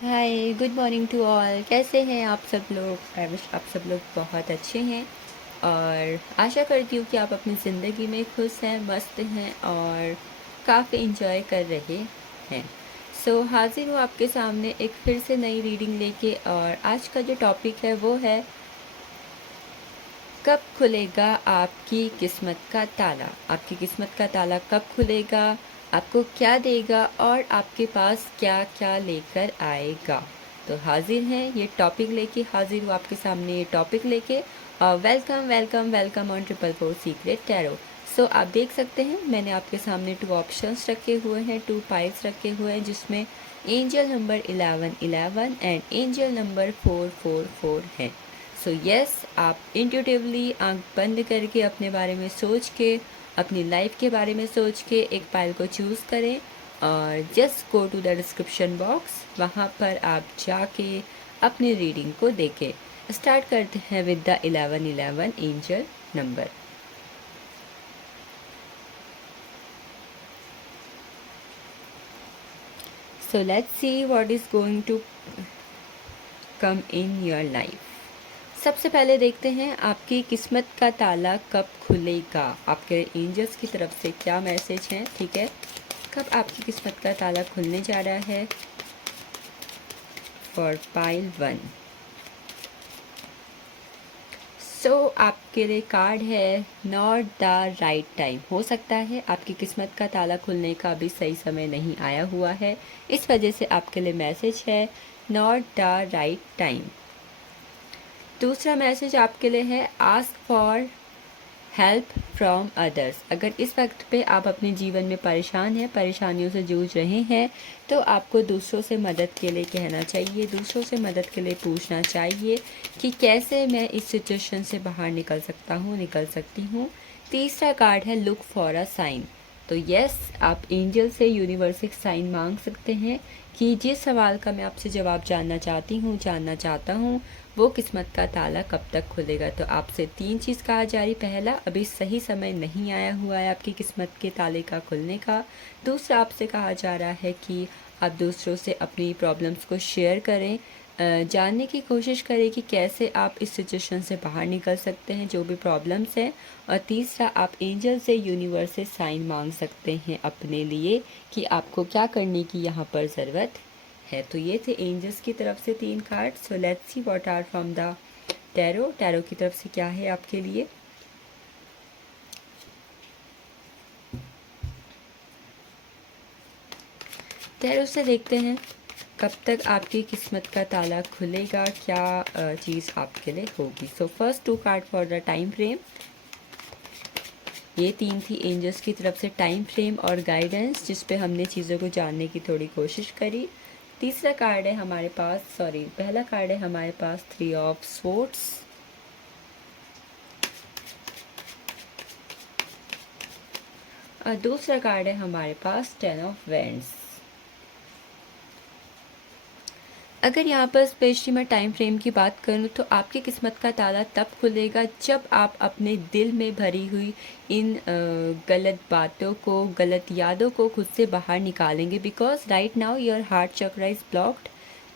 Hi, good morning to all. कैसे हैं आप सब लोग? आई विश आप सब लोग बहुत अच्छे हैं और आशा करती हूँ कि आप अपनी ज़िंदगी में खुश हैं, मस्त हैं और काफ़ी इंजॉय कर रहे हैं। हाज़िर हूँ आपके सामने एक फिर से नई रीडिंग लेके। और आज का जो टॉपिक है वो है, कब खुलेगा आपकी किस्मत का ताला। आपकी किस्मत का ताला कब खुलेगा, आपको क्या देगा और आपके पास क्या क्या लेकर आएगा। तो हाजिर हैं, ये टॉपिक लेके हाजिर हूँ आपके सामने, ये टॉपिक लेके। Welcome welcome welcome on 444 secret tarot. आप देख सकते हैं मैंने आपके सामने 2 ऑप्शंस रखे हुए हैं, 2 पाइल्स रखे हुए हैं, जिसमें angel number 1111 and angel number 444 है। यस, आप इंट्यूटिवली आंख बंद करके अपने बारे में सोच के, अपनी लाइफ के बारे में सोच के एक पाइल को चूज़ करें और just go to the description box, वहाँ पर आप जाके अपनी रीडिंग को देखें। स्टार्ट करते हैं with the 1111 angel number. Let's see what is going to come in your life. सबसे पहले देखते हैं आपकी किस्मत का ताला कब खुलेगा। आपके एंजल्स की तरफ से क्या मैसेज है, ठीक है। कब आपकी किस्मत का ताला खुलने जा रहा है फॉर पाइल 1। आपके लिए कार्ड है नॉट द राइट टाइम। हो सकता है आपकी किस्मत का ताला खुलने का अभी सही समय नहीं आया हुआ है, इस वजह से आपके लिए मैसेज है नॉट द राइट टाइम। दूसरा मैसेज आपके लिए है ask for help from others. अगर इस वक्त पे आप अपने जीवन में परेशान हैं, परेशानियों से जूझ रहे हैं, तो आपको दूसरों से मदद के लिए कहना चाहिए, दूसरों से मदद के लिए पूछना चाहिए कि कैसे मैं इस सिचुएशन से बाहर निकल सकता हूँ, निकल सकती हूँ। तीसरा कार्ड है लुक फॉर अ साइन। तो यस, आप एंजल से, यूनिवर्स से साइन मांग सकते हैं कि जिस सवाल का मैं आपसे जवाब जानना चाहती हूँ, जानना चाहता हूँ, वो किस्मत का ताला कब तक खुलेगा। तो आपसे 3 चीज़ कहा जा रही। पहला, अभी सही समय नहीं आया हुआ है आपकी किस्मत के ताले का खुलने का। दूसरा, आपसे कहा जा रहा है कि आप दूसरों से अपनी प्रॉब्लम्स को शेयर करें, जानने की कोशिश करें कि कैसे आप इस सिचुएशन से बाहर निकल सकते हैं, जो भी प्रॉब्लम्स हैं। और तीसरा, आप एंजल से, यूनिवर्स से साइन मांग सकते हैं अपने लिए कि आपको क्या करने की यहाँ पर ज़रूरत है। तो ये थे एंजल्स की तरफ से 3 card. Let's see what are from the tarot. Tarot की तरफ से क्या है आपके लिए। टैरो से देखते हैं कब तक आपकी किस्मत का ताला खुलेगा, क्या चीज़ आपके लिए होगी। First 2 card for the time frame. ये 3 थी एंजल्स की तरफ से टाइम फ्रेम और गाइडेंस, जिस पे हमने चीज़ों को जानने की थोड़ी कोशिश करी। तीसरा कार्ड है हमारे पास, पहला कार्ड है हमारे पास 3 ऑफ स्वॉर्ड्स। और दूसरा कार्ड है हमारे पास 10 ऑफ वैंड्स। अगर यहाँ पर स्पेशली मैं टाइम फ्रेम की बात करूँ तो आपकी किस्मत का ताला तब खुलेगा जब आप अपने दिल में भरी हुई इन गलत बातों को, गलत यादों को खुद से बाहर निकालेंगे। Because right now your heart chakra is blocked.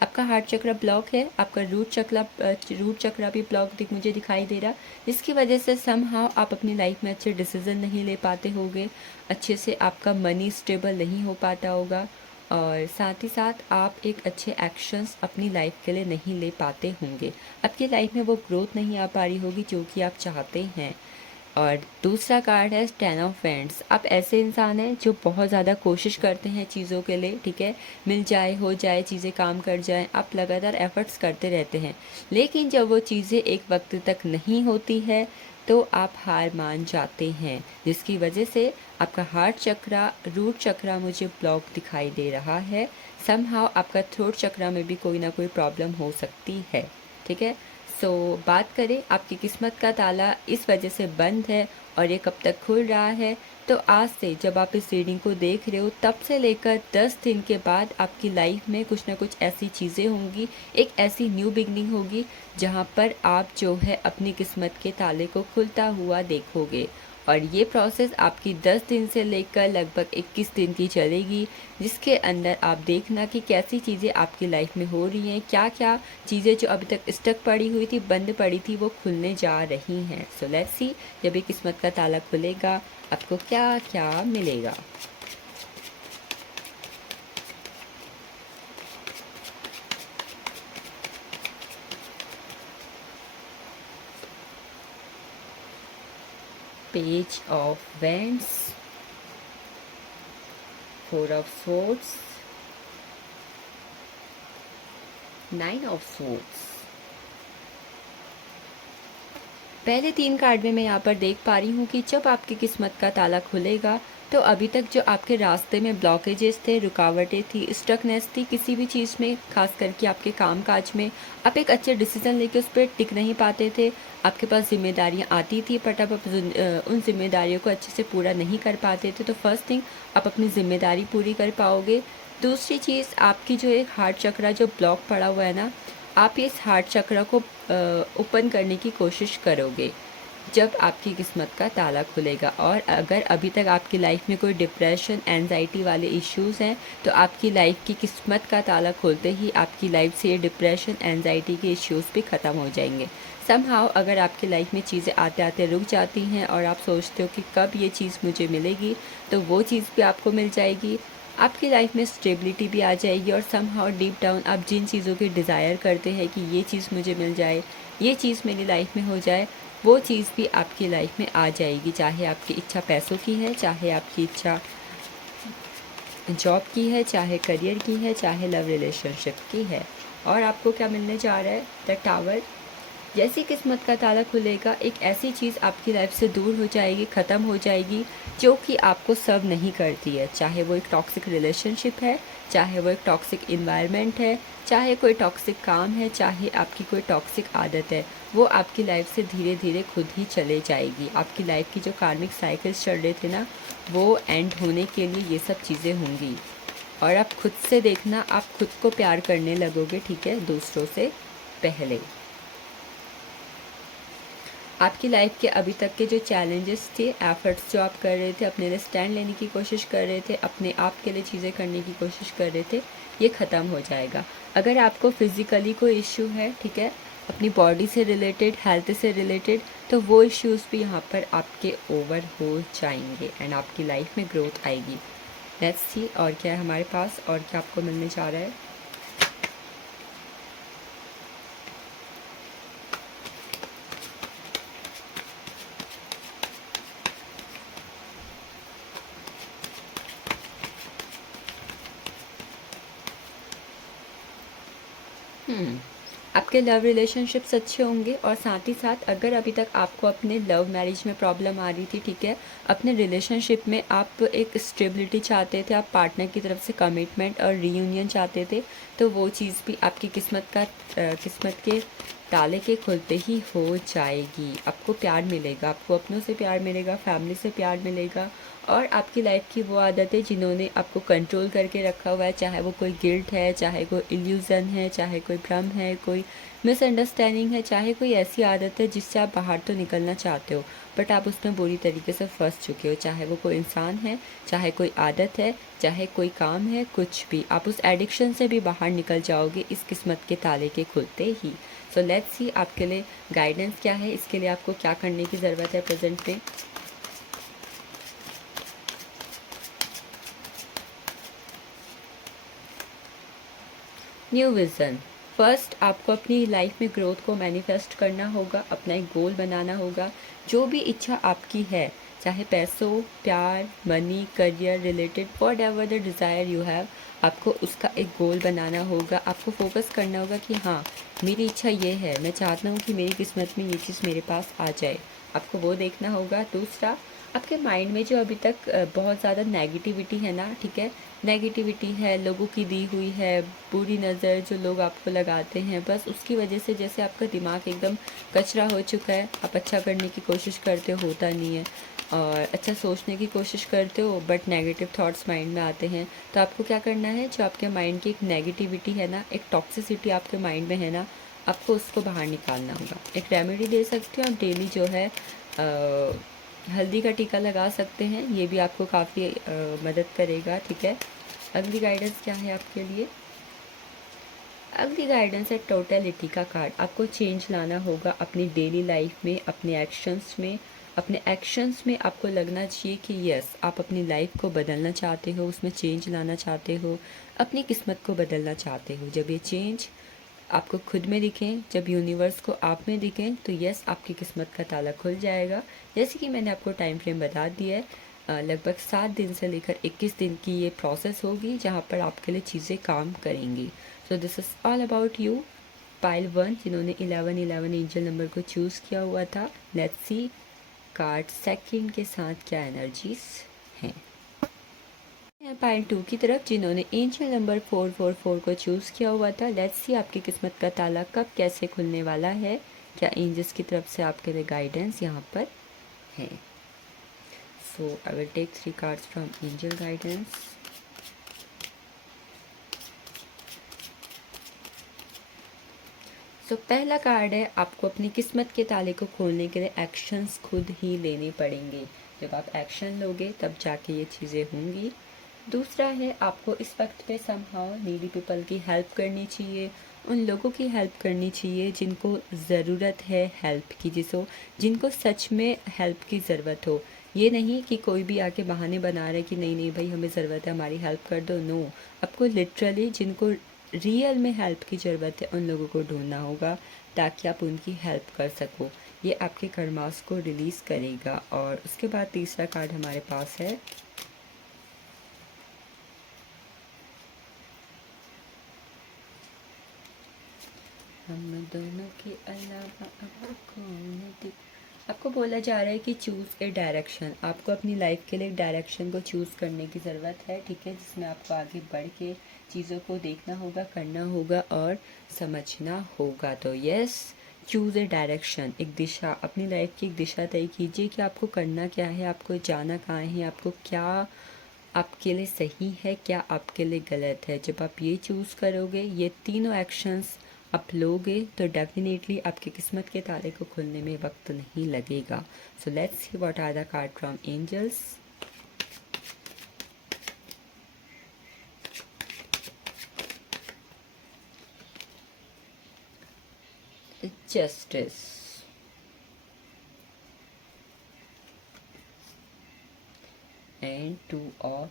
आपका हार्ट चक्रा ब्लॉक है, आपका रूट चक्रा भी ब्लॉक मुझे दिखाई दे रहा, जिसकी वजह से समहाउ आप अपनी लाइफ में अच्छे डिसीजन नहीं ले पाते होंगे, अच्छे से आपका मनी स्टेबल नहीं हो पाता होगा और साथ ही साथ आप एक अच्छे एक्शंस अपनी लाइफ के लिए नहीं ले पाते होंगे। आपकी लाइफ में वो ग्रोथ नहीं आ पा रही होगी जो कि आप चाहते हैं। और दूसरा कार्ड है 10 ऑफ वैंड्स। आप ऐसे इंसान हैं जो बहुत ज़्यादा कोशिश करते हैं चीज़ों के लिए, ठीक है, मिल जाए, हो जाए, चीज़ें काम कर जाएं, आप लगातार एफर्ट्स करते रहते हैं। लेकिन जब वो चीज़ें एक वक्त तक नहीं होती है तो आप हार मान जाते हैं, जिसकी वजह से आपका हार्ट चक्रा, रूट चक्रा मुझे ब्लॉक दिखाई दे रहा है। समहाउ आपका थ्रोट चक्रा में भी कोई ना कोई प्रॉब्लम हो सकती है, ठीक है। बात करें आपकी किस्मत का ताला इस वजह से बंद है और ये कब तक खुल रहा है। तो आज से जब आप इस रीडिंग को देख रहे हो तब से लेकर 10 दिन के बाद आपकी लाइफ में कुछ ना कुछ ऐसी चीज़ें होंगी, एक ऐसी न्यू बिगनिंग होगी जहाँ पर आप जो है अपनी किस्मत के ताले को खुलता हुआ देखोगे। और ये प्रोसेस आपकी 10 दिन से लेकर लगभग 21 दिन की चलेगी, जिसके अंदर आप देखना कि कैसी चीज़ें आपकी लाइफ में हो रही हैं, क्या क्या चीज़ें जो अभी तक स्टक पड़ी हुई थी, बंद पड़ी थी, वो खुलने जा रही हैं। सो लेट्स सी, जब ये किस्मत का ताला खुलेगा आपको क्या क्या मिलेगा। Page of vends, 4 of swords, 9 of swords। पहले 3 कार्ड में मैं यहाँ पर देख पा रही हूँ कि जब आपकी किस्मत का ताला खुलेगा तो अभी तक जो आपके रास्ते में ब्लॉकेजेस थे, रुकावटें थी, स्टकनेस थी किसी भी चीज़ में, खास करके आपके काम काज में, आप एक अच्छे डिसीजन लेके उस पर टिक नहीं पाते थे। आपके पास जिम्मेदारियाँ आती थी बट आप उन जिम्मेदारियों को अच्छे से पूरा नहीं कर पाते थे। तो फर्स्ट थिंग, आप अपनी जिम्मेदारी पूरी कर पाओगे। दूसरी चीज़, आपकी जो एक हार्ट चक्रा जो ब्लॉक पड़ा हुआ है ना, आप इस हार्ट चक्र को ओपन करने की कोशिश करोगे जब आपकी किस्मत का ताला खुलेगा। और अगर अभी तक आपकी लाइफ में कोई डिप्रेशन, एंजाइटी वाले इश्यूज़ हैं तो आपकी लाइफ की किस्मत का ताला खोलते ही आपकी लाइफ से ये डिप्रेशन, एंजाइटी के इश्यूज़ भी ख़त्म हो जाएंगे। समहाउ अगर आपकी लाइफ में चीज़ें आते आते रुक जाती हैं और आप सोचते हो कि कब ये चीज़ मुझे मिलेगी, तो वो चीज़ भी आपको मिल जाएगी। आपकी लाइफ में स्टेबिलिटी भी आ जाएगी और समहाउ डीप डाउन आप जिन चीज़ों की डिज़ायर करते हैं कि ये चीज़ मुझे मिल जाए, ये चीज़ मेरी लाइफ में हो जाए, वो चीज़ भी आपकी लाइफ में आ जाएगी। चाहे आपकी इच्छा पैसों की है, चाहे आपकी इच्छा जॉब की है, चाहे करियर की है, चाहे लव रिलेशनशिप की है। और आपको क्या मिलने जा रहा है? The tower. जैसी किस्मत का ताला खुलेगा, एक ऐसी चीज़ आपकी लाइफ से दूर हो जाएगी, ख़त्म हो जाएगी, जो कि आपको सर्व नहीं करती है। चाहे वो एक टॉक्सिक रिलेशनशिप है, चाहे वो एक टॉक्सिक इन्वायरमेंट है, चाहे कोई टॉक्सिक काम है, चाहे आपकी कोई टॉक्सिक आदत है, वो आपकी लाइफ से धीरे धीरे खुद ही चले जाएगी। आपकी लाइफ की जो कार्मिक साइकिल्स चल रहे थे ना, वो एंड होने के लिए ये सब चीज़ें होंगी। और आप खुद से देखना, आप खुद को प्यार करने लगोगे, ठीक है, दूसरों से पहले। आपकी लाइफ के अभी तक के जो चैलेंजेस थे, एफर्ट्स जो आप कर रहे थे, अपने लिए स्टैंड लेने की कोशिश कर रहे थे, अपने आप के लिए चीज़ें करने की कोशिश कर रहे थे, ये ख़त्म हो जाएगा। अगर आपको फिज़िकली कोई इश्यू है, ठीक है, अपनी बॉडी से रिलेटेड, हेल्थ से रिलेटेड, तो वो इश्यूज़ भी यहाँ पर आपके ओवर हो जाएंगे एंड आपकी लाइफ में ग्रोथ आएगी। लेट्स सी और क्या है हमारे पास, और क्या आपको मिलने जा रहा है। आपके लव रिलेशनशिप्स अच्छे होंगे और साथ ही साथ अगर अभी तक आपको अपने लव मैरिज में प्रॉब्लम आ रही थी, ठीक है, अपने रिलेशनशिप में आप एक स्टेबिलिटी चाहते थे, आप पार्टनर की तरफ से कमिटमेंट और रीयूनियन चाहते थे, तो वो चीज़ भी आपकी किस्मत के ताले के खुलते ही हो जाएगी। आपको प्यार मिलेगा, आपको अपनों से प्यार मिलेगा, फैमिली से प्यार मिलेगा। और आपकी लाइफ की वो आदतें जिन्होंने आपको कंट्रोल करके रखा हुआ है, चाहे वो कोई गिल्ट है, चाहे कोई इल्यूज़न है, चाहे कोई भ्रम है, कोई मिसअंडरस्टैंडिंग है, चाहे कोई ऐसी आदत है जिससे आप बाहर तो निकलना चाहते हो बट आप उसमें बुरी तरीके से फंस चुके हो, चाहे वो कोई इंसान है, चाहे कोई आदत है, चाहे कोई काम है, कुछ भी, आप उस एडिक्शन से भी बाहर निकल जाओगे इस किस्मत के ताले के खुलते ही। सो लेट्स सी आपके लिए गाइडेंस क्या है, इसके लिए आपको क्या करने की ज़रूरत है प्रेजेंट में। New vision. फर्स्ट आपको अपनी लाइफ में ग्रोथ को मैनिफेस्ट करना होगा, अपना एक गोल बनाना होगा। जो भी इच्छा आपकी है, चाहे पैसों, प्यार, money, career related, what ever the desire you have, आपको उसका एक गोल बनाना होगा। आपको फोकस करना होगा कि हाँ, मेरी इच्छा ये है, मैं चाहता हूँ कि मेरी किस्मत में ये चीज़ मेरे पास आ जाए, आपको वो देखना होगा। दूसरा, आपके माइंड में जो अभी तक बहुत ज़्यादा नेगेटिविटी है ना, ठीक है, नेगेटिविटी है, लोगों की दी हुई है, बुरी नज़र जो लोग आपको लगाते हैं, बस उसकी वजह से जैसे आपका दिमाग एकदम कचरा हो चुका है। आप अच्छा करने की कोशिश करते हो, होता नहीं है, और अच्छा सोचने की कोशिश करते हो बट नेगेटिव थॉट्स माइंड में आते हैं। तो आपको क्या करना है, जो आपके माइंड की एक नेगेटिविटी है ना, एक टॉक्सिसिटी आपके माइंड में है ना, आपको उसको बाहर निकालना होगा। एक रेमेडी दे सकते हो आप डेली, जो है हल्दी का टीका लगा सकते हैं, ये भी आपको काफ़ी मदद करेगा, ठीक है। अगली गाइडेंस क्या है आपके लिए? अगली गाइडेंस है टोटलिटी का कार्ड। आपको चेंज लाना होगा अपनी डेली लाइफ में, अपने एक्शंस में। अपने एक्शंस में आपको लगना चाहिए कि यस, आप अपनी लाइफ को बदलना चाहते हो, उसमें चेंज लाना चाहते हो, अपनी किस्मत को बदलना चाहते हो। जब ये चेंज आपको खुद में दिखें, जब यूनिवर्स को आप में दिखें, तो यस, आपकी किस्मत का ताला खुल जाएगा। जैसे कि मैंने आपको टाइम फ्रेम बता दिया है, लगभग 7 दिन से लेकर 21 दिन की ये प्रोसेस होगी जहाँ पर आपके लिए चीज़ें काम करेंगी। So this is all about you. Pile 1 जिन्होंने 1111 एंजल नंबर को चूज़ किया हुआ था, लेट्स सी कार्ड सेकंड के साथ क्या एनर्जीज हैं। पाइल 2 की तरफ जिन्होंने एंजल नंबर 444 को चूज़ किया हुआ था, लेट्स सी आपकी किस्मत का ताला कब कैसे खुलने वाला है, क्या एंजल्स की तरफ से आपके लिए गाइडेंस यहाँ पर है। So I will take 3 cards from angel guidance. So पहला कार्ड है, आपको अपनी किस्मत के ताले को खोलने के लिए एक्शंस खुद ही लेने पड़ेंगे। जब आप एक्शन लोगे तब जाके ये चीज़ें होंगी। दूसरा है, आपको इस वक्त पे समहाउ नीडी पीपल की हेल्प करनी चाहिए, उन लोगों की हेल्प करनी चाहिए जिनको ज़रूरत है हेल्प की, जिनको सच में हेल्प की ज़रूरत हो। ये नहीं कि कोई भी आके बहाने बना रहे कि नहीं नहीं भाई हमें ज़रूरत है, हमारी हेल्प कर दो। नो, आपको लिटरली जिनको रियल में हेल्प की ज़रूरत है उन लोगों को ढूंढना होगा ताकि आप उनकी हेल्प कर सको। ये आपके कर्मास को रिलीज़ करेगा। और उसके बाद तीसरा कार्ड हमारे पास है, हम दोनों के अलावा अब कौन दिख। आपको बोला जा रहा है कि चूज़ ए डायरेक्शन। आपको अपनी लाइफ के लिए एक डायरेक्शन को चूज़ करने की ज़रूरत है, ठीक है, जिसमें आपको आगे बढ़ के चीज़ों को देखना होगा, करना होगा और समझना होगा। तो यस, चूज़ ए डायरेक्शन, एक दिशा, अपनी लाइफ की एक दिशा तय कीजिए कि आपको करना क्या है, आपको जाना कहाँ है, आपको क्या आपके लिए सही है, क्या आपके लिए गलत है। जब आप ये चूज़ करोगे, ये तीनों एक्शंस आप लोगे, तो डेफिनेटली आपकी किस्मत के ताले को खुलने में वक्त नहीं लगेगा। So let's see what are the card from angels. Justice and 2 of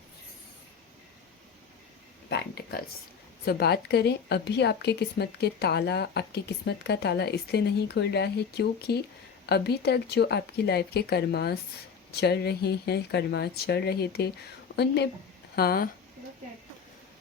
pentacles. So बात करें, अभी आपके किस्मत के ताला, आपकी किस्मत का ताला इसलिए नहीं खुल रहा है क्योंकि अभी तक जो आपकी लाइफ के कर्मास चल रहे हैं, कर्मास चल रहे थे, उनमें, हाँ,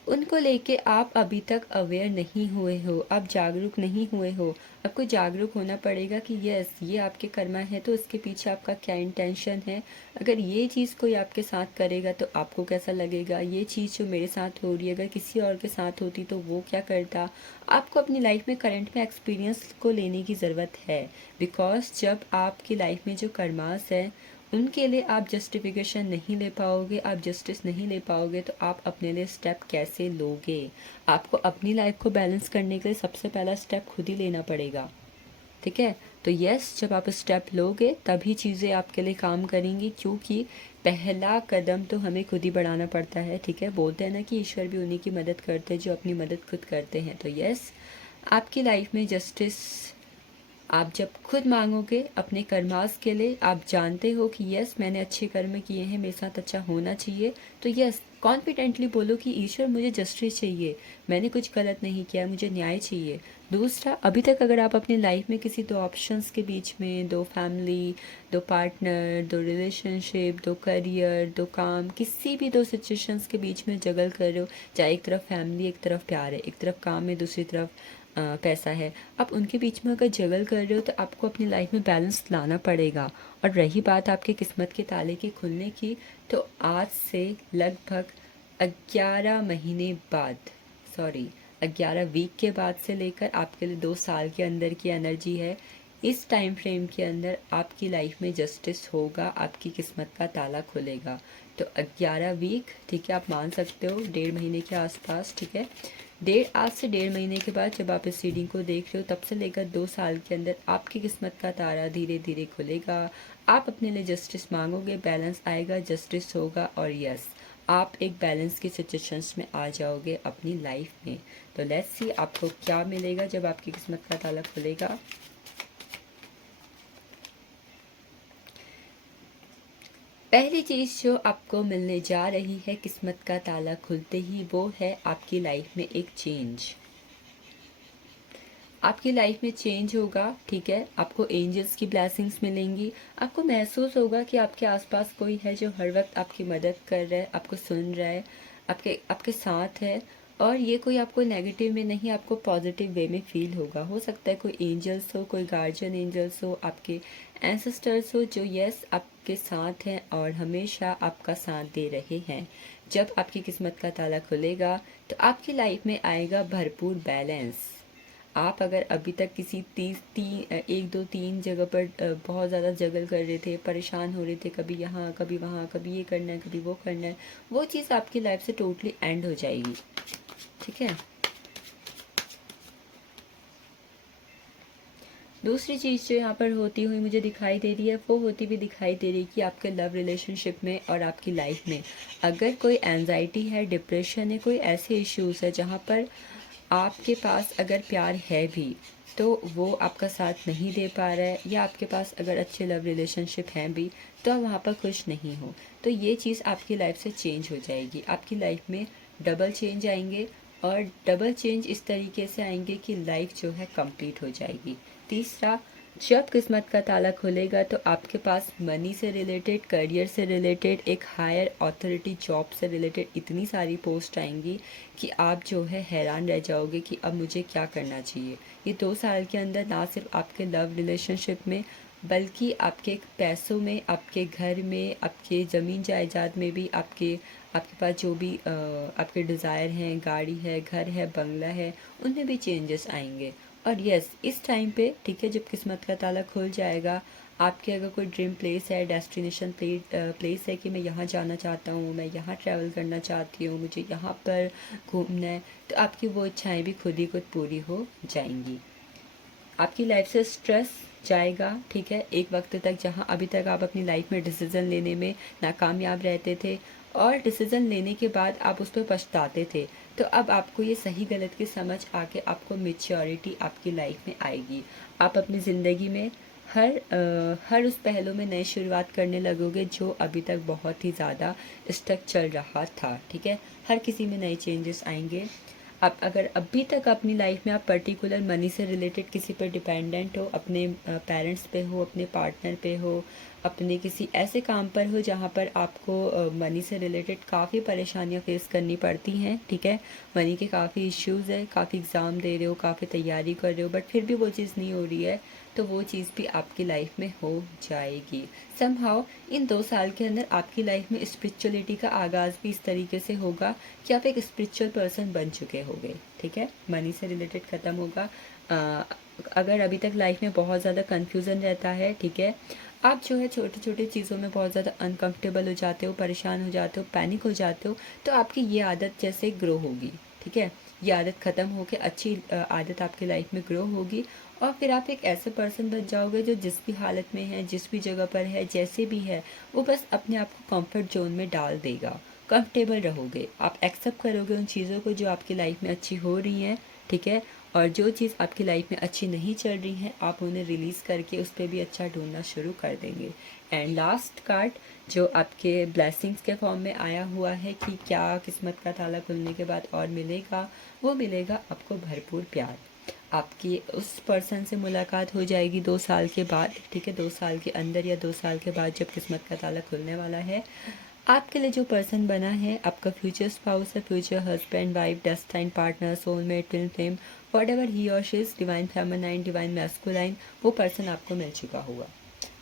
उनको लेके आप अभी तक अवेयर नहीं हुए हो, आप जागरूक नहीं हुए हो। आपको जागरूक होना पड़ेगा कि यस, ये आपके कर्मा है तो इसके पीछे आपका क्या इंटेंशन है। अगर ये चीज़ कोई आपके साथ करेगा तो आपको कैसा लगेगा, ये चीज़ जो मेरे साथ हो रही है अगर किसी और के साथ होती तो वो क्या करता। आपको अपनी लाइफ में करंट में एक्सपीरियंस को लेने की ज़रूरत है। बिकॉज जब आपकी लाइफ में जो कर्मास है उनके लिए आप जस्टिफिकेशन नहीं ले पाओगे, आप जस्टिस नहीं ले पाओगे, तो आप अपने लिए स्टेप कैसे लोगे। आपको अपनी लाइफ को बैलेंस करने के लिए सबसे पहला स्टेप खुद ही लेना पड़ेगा, ठीक है। तो यस, जब आप स्टेप लोगे तभी चीज़ें आपके लिए काम करेंगी, क्योंकि पहला कदम तो हमें खुद ही बढ़ाना पड़ता है, ठीक है। बोलते हैं ना कि ईश्वर भी उन्हीं की मदद करते हैं जो अपनी मदद खुद करते हैं। तो यस, आपकी लाइफ में जस्टिस आप जब खुद मांगोगे अपने कर्मास के लिए, आप जानते हो कि यस, मैंने अच्छे कर्म किए हैं, मेरे साथ अच्छा होना चाहिए, तो यस, कॉन्फिडेंटली बोलो कि ईश्वर मुझे जस्टिस चाहिए, मैंने कुछ गलत नहीं किया, मुझे न्याय चाहिए। दूसरा, अभी तक अगर आप अपनी लाइफ में किसी दो ऑप्शंस के बीच में, दो फैमिली, दो पार्टनर, दो रिलेशनशिप, दो करियर, दो काम, किसी भी दो सिचुएशंस के बीच में जगल कर रहे हो, चाहे एक तरफ फैमिली, एक तरफ प्यार है, एक तरफ काम है, दूसरी तरफ पैसा है, आप उनके बीच में अगर जगल कर रहे हो तो आपको अपनी लाइफ में बैलेंस लाना पड़ेगा। और रही बात आपके किस्मत के ताले के खुलने की, तो आज से लगभग 11 महीने बाद, सॉरी 11 वीक के बाद से लेकर आपके लिए 2 साल के अंदर की एनर्जी है। इस टाइम फ्रेम के अंदर आपकी लाइफ में जस्टिस होगा, आपकी किस्मत का ताला खुलेगा। तो 11 वीक, ठीक है, आप मान सकते हो 1.5 महीने के आसपास, ठीक है। आज से 1.5 महीने के बाद जब आप इस रीडिंग को देख रहे हो, तब से लेकर 2 साल के अंदर आपकी किस्मत का तारा धीरे धीरे खुलेगा। आप अपने लिए जस्टिस मांगोगे, बैलेंस आएगा, जस्टिस होगा, और यस, आप एक बैलेंस की सिचुएशंस में आ जाओगे अपनी लाइफ में। तो लेट्स सी आपको क्या मिलेगा जब आपकी किस्मत का ताला खुलेगा। पहली चीज़ जो आपको मिलने जा रही है किस्मत का ताला खुलते ही, वो है आपकी लाइफ में एक चेंज। आपकी लाइफ में चेंज होगा, ठीक है। आपको एंजल्स की ब्लेसिंग्स मिलेंगी। आपको महसूस होगा कि आपके आसपास कोई है जो हर वक्त आपकी मदद कर रहा है, आपको सुन रहा है, आपके आपके साथ है। और ये कोई आपको नेगेटिव में नहीं, आपको पॉजिटिव वे में फील होगा। हो सकता है कोई एंजल्स हो, कोई गार्जियन एंजल्स हो, आपके एंसेस्टर्स हो जो यस आपके साथ हैं और हमेशा आपका साथ दे रहे हैं। जब आपकी किस्मत का ताला खुलेगा तो आपकी लाइफ में आएगा भरपूर बैलेंस। आप अगर अभी तक किसी 1 2 3 जगह पर बहुत ज़्यादा जगल कर रहे थे, परेशान हो रहे थे, कभी यहाँ कभी वहाँ, कभी ये करना है कभी वो करना है, वो चीज़ आपकी लाइफ से टोटली एंड हो जाएगी, ठीक है। दूसरी चीज़ जो यहाँ पर होती हुई मुझे दिखाई दे रही है, वो होती भी दिखाई दे रही है कि आपके लव रिलेशनशिप में और आपकी लाइफ में अगर कोई एंजाइटी है, डिप्रेशन है, कोई ऐसे इश्यूज़ है जहाँ पर आपके पास अगर प्यार है भी तो वो आपका साथ नहीं दे पा रहा है, या आपके पास अगर अच्छे लव रिलेशनशिप हैं भी तो आप वहाँ पर खुश नहीं हो, तो ये चीज़ आपकी लाइफ से चेंज हो जाएगी। आपकी लाइफ में डबल चेंज आएंगे, और डबल चेंज इस तरीके से आएंगे कि लाइफ जो है कंप्लीट हो जाएगी। तीसरा, जब किस्मत का ताला खुलेगा तो आपके पास मनी से रिलेटेड, करियर से रिलेटेड, एक हायर अथॉरिटी जॉब से रिलेटेड इतनी सारी पोस्ट आएंगी कि आप जो है हैरान रह जाओगे कि अब मुझे क्या करना चाहिए। ये 2 साल के अंदर ना सिर्फ आपके लव रिलेशनशिप में, बल्कि आपके पैसों में, आपके घर में, आपके ज़मीन जायदाद में भी, आपके आपके पास जो भी आपके डिज़ायर हैं, गाड़ी है, घर है, बंगला है, उनमें भी चेंजेस आएंगे। और यस, इस टाइम पे, ठीक है, जब किस्मत का ताला खुल जाएगा, आपके अगर कोई ड्रीम प्लेस है, डेस्टिनेशन प्लेस है कि मैं यहाँ जाना चाहता हूँ, मैं यहाँ ट्रैवल करना चाहती हूँ, मुझे यहाँ पर घूमना है, तो आपकी वो इच्छाएं भी खुद ही खुद पूरी हो जाएंगी। आपकी लाइफ से स्ट्रेस जाएगा, ठीक है। एक वक्त तक जहाँ अभी तक आप अपनी लाइफ में डिसीज़न लेने में नाकामयाब रहते थे और डिसीज़न लेने के बाद आप उस पर पछताते थे, तो अब आपको ये सही गलत की समझ आके आपको मेच्योरिटी आपकी लाइफ में आएगी। आप अपनी ज़िंदगी में हर उस पहलू में नई शुरुआत करने लगोगे जो अभी तक बहुत ही ज़्यादा स्टक चल रहा था, ठीक है। हर किसी में नए चेंजेस आएंगे। आप अगर अभी तक अपनी लाइफ में आप पर्टिकुलर मनी से रिलेटेड किसी पर डिपेंडेंट हो, अपने पेरेंट्स पे हो, अपने पार्टनर पे हो, अपने किसी ऐसे काम पर हो जहाँ पर आपको मनी से रिलेटेड काफ़ी परेशानियाँ फेस करनी पड़ती हैं, ठीक है। मनी के काफ़ी इश्यूज़ है, काफ़ी एग्ज़ाम दे रहे हो, काफ़ी तैयारी कर रहे हो, बट फिर भी वो चीज़ नहीं हो रही है, तो वो चीज़ भी आपकी लाइफ में हो जाएगी। समहाउ इन 2 साल के अंदर आपकी लाइफ में स्पिरिचुअलिटी का आगाज़ भी इस तरीके से होगा कि आप एक स्पिरिचुअल पर्सन बन चुके होगे, ठीक है। मनी से रिलेटेड ख़त्म होगा। अगर अभी तक लाइफ में बहुत ज़्यादा कन्फ्यूज़न रहता है, ठीक है, आप जो है छोटे छोटे चीज़ों में बहुत ज़्यादा अनकंफर्टेबल हो जाते हो, परेशान हो जाते हो, पैनिक हो जाते हो, तो आपकी ये आदत जैसे ग्रो होगी, ठीक है। ये आदत ख़त्म होकर अच्छी आदत आपकी लाइफ में ग्रो होगी, और फिर आप एक ऐसे पर्सन बन जाओगे जो जिस भी हालत में है, जिस भी जगह पर है, जैसे भी है, वो बस अपने आप को कंफर्ट जोन में डाल देगा। कंफर्टेबल रहोगे, आप एक्सेप्ट करोगे उन चीज़ों को जो आपकी लाइफ में अच्छी हो रही हैं, ठीक है। और जो चीज़ आपकी लाइफ में अच्छी नहीं चल रही हैं, आप उन्हें रिलीज़ करके उस पर भी अच्छा ढूंढना शुरू कर देंगे। एंड लास्ट कार्ड जो आपके ब्लेसिंग्स के फॉर्म में आया हुआ है कि क्या किस्मत का ताला खुलने के बाद और मिलेगा, वो मिलेगा आपको भरपूर प्यार। आपकी उस पर्सन से मुलाकात हो जाएगी 2 साल के बाद, ठीक है। 2 साल के अंदर या 2 साल के बाद जब किस्मत का ताला खुलने वाला है, आपके लिए जो पर्सन बना है, आपका फ्यूचर स्पाउस है, future husband, wife, destined partner, soulmate, twin flame, whatever he और she is, divine feminine, divine masculine, वो पर्सन आपको मिल चुका होगा।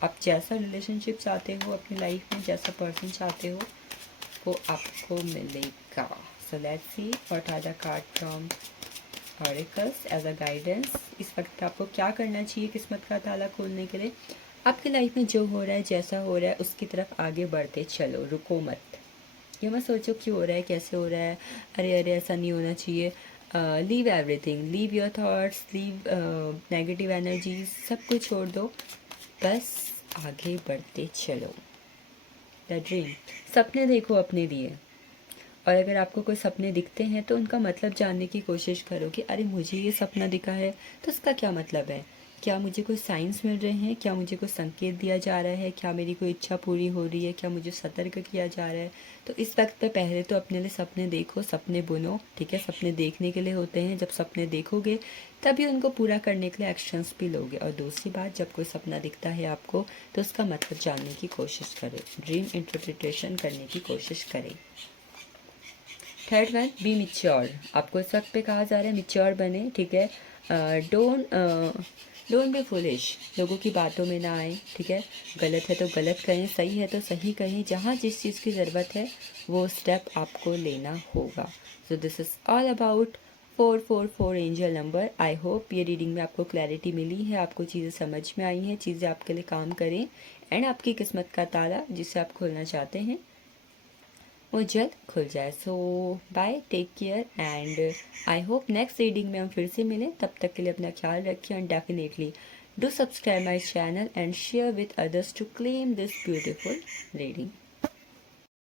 आप जैसा रिलेशनशिप चाहते हो अपनी लाइफ में, जैसा पर्सन चाहते हो, वो आपको मिलेगा। So let's see what are the card from oracles as a guidance. इस वक्त आपको क्या करना चाहिए किस्मत का ताला खोलने के लिए। आपकी लाइफ में जो हो रहा है, जैसा हो रहा है, उसकी तरफ आगे बढ़ते चलो, रुको मत। ये मत सोचो क्यों हो रहा है, कैसे हो रहा है, अरे अरे ऐसा नहीं होना चाहिए। Leave everything, leave your thoughts, leave negative energies, सब कुछ छोड़ दो, बस आगे बढ़ते चलो। द ड्रीम, सपने देखो अपने लिए। और अगर आपको कोई सपने दिखते हैं तो उनका मतलब जानने की कोशिश करो कि अरे मुझे ये सपना दिखा है तो उसका क्या मतलब है। क्या मुझे कोई साइंस मिल रहे हैं, क्या मुझे कोई संकेत दिया जा रहा है, क्या मेरी कोई इच्छा पूरी हो रही है, क्या मुझे सतर्क किया जा रहा है। तो इस वक्त पे पहले तो अपने लिए सपने देखो, सपने बुनो, ठीक है। सपने देखने के लिए होते हैं, जब सपने देखोगे तभी उनको पूरा करने के लिए एक्शंस भी लोगे। और दूसरी बात, जब कोई सपना दिखता है आपको तो उसका मतलब जानने की कोशिश करें, ड्रीम इंटरप्रिटेशन करने की कोशिश करें। Third one, be mature. आपको इस वक्त पे कहा जा रहा है मिच्योर बने, ठीक है। डोंट बी फुलिश, लोगों की बातों में ना आए, ठीक है। गलत है तो गलत कहें, सही है तो सही कहें, जहाँ जिस चीज़ की ज़रूरत है वो स्टेप आपको लेना होगा। So this is all about 444 angel number. I hope ये रीडिंग में आपको क्लैरिटी मिली है, आपको चीज़ें समझ में आई हैं, चीज़ें आपके लिए काम करें एंड आपकी किस्मत का ताला जिसे आप खोलना चाहते हैं वो जल्द खुल जाए। So bye, take care and I hope next reading में हम फिर से मिलें। तब तक के लिए अपना ख्याल रखिए and definitely do subscribe my channel and share with others to claim this beautiful reading.